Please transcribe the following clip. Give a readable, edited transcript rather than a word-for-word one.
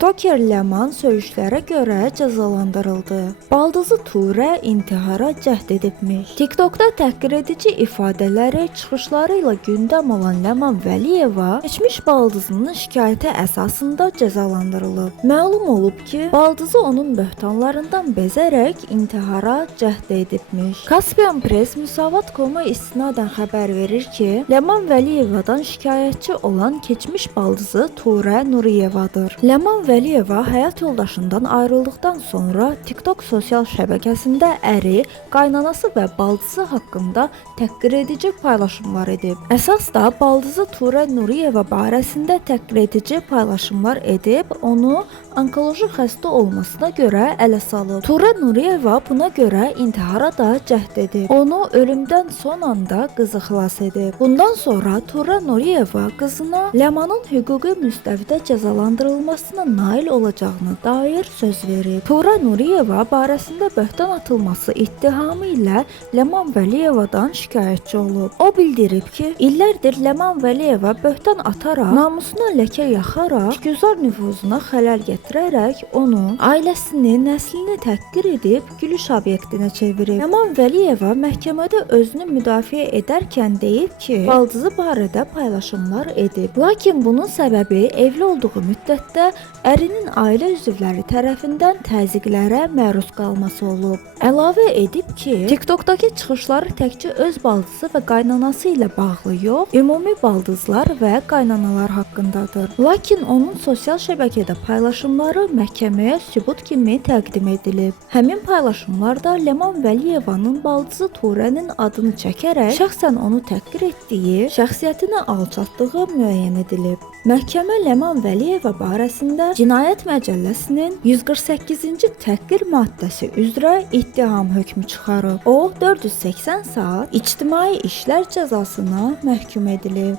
TikToker Ləman söyüşlərə görə cəzalandırıldı. Baldızı Turə intihara cəhd edibmiş. TikTokda təhqir edici ifadələri, çıxışları ilə gündəm olan Ləman Vəliyeva keçmiş baldızının şikayəti əsasında cəzalandırılıb. Məlum olub ki, baldızı onun böhtanlarından bezərək intihara cəhd edibmiş. Caspian Press Müsavat.com-a istinadən xəbər verir ki, Ləman Vəliyevadan şikayətçi olan keçmiş baldızı Turə Nuriyevadır. Ləman Vəliyeva həyat yoldaşından ayrıldıqdan sonra TikTok sosial şəbəkəsində əri, qaynanası və baldızı haqqında təhqir edici paylaşımlar edib. Əsas da baldızı Turə Nuriyeva barəsində təhqir edici paylaşımlar edib, onu onkoloji xəstə olmasına görə ələ salıb. Turə Nuriyeva buna görə intihara da cəhd edib. Onu ölümdən son anda qızı xilas edib. Bundan sonra Turə Nuriyeva qızına Ləmanın hüquqi müstəvidə cəzalandırılmasına nail olacağına dair söz verib. Turə Nuriyeva barəsində böhtan atılması ittihamı ilə Ləman Vəliyevadan şikayətçi olub. O bildirib ki, illərdir Ləman Vəliyeva böhtan ataraq, namusuna ləkə yaxaraq, işgüzar nüfuzuna xələl gətirərək onu, ailəsini, nəslini təhqir edib gülüş obyektinə çevirib. Ləman Vəliyeva məhkəmədə özünü müdafiə edərkən deyib ki, baldızı barədə paylaşımlar edib. Lakin bunun səbəbi evli olduğu müddətdə ərinin ailə üzvləri tərəfindən təzyiqlərə məruz qalması olub. Əlavə edib ki, TikTokdakı çıxışları təkcə öz baldızı və qaynanası ilə bağlı yox, ümumi baldızlar və qaynanalar haqqındadır. Lakin onun sosial şəbəkədə paylaşımları məhkəməyə sübut kimi təqdim edilib. Həmin paylaşımlarda Ləman Vəliyevanın baldızı Turənin adını çəkərək şəxsən onu təhqir etdiyi, şəxsiyyətini alçatdığı müəyyən edilib. Məhkəmə Ləman Vəliyeva barəsində Cinayət Məcəlləsinin 148-ci təhqir maddəsi üzrə ittiham hökmü çıxarıb. O 480 saat ictimai işlər cəzasına məhkum edilib.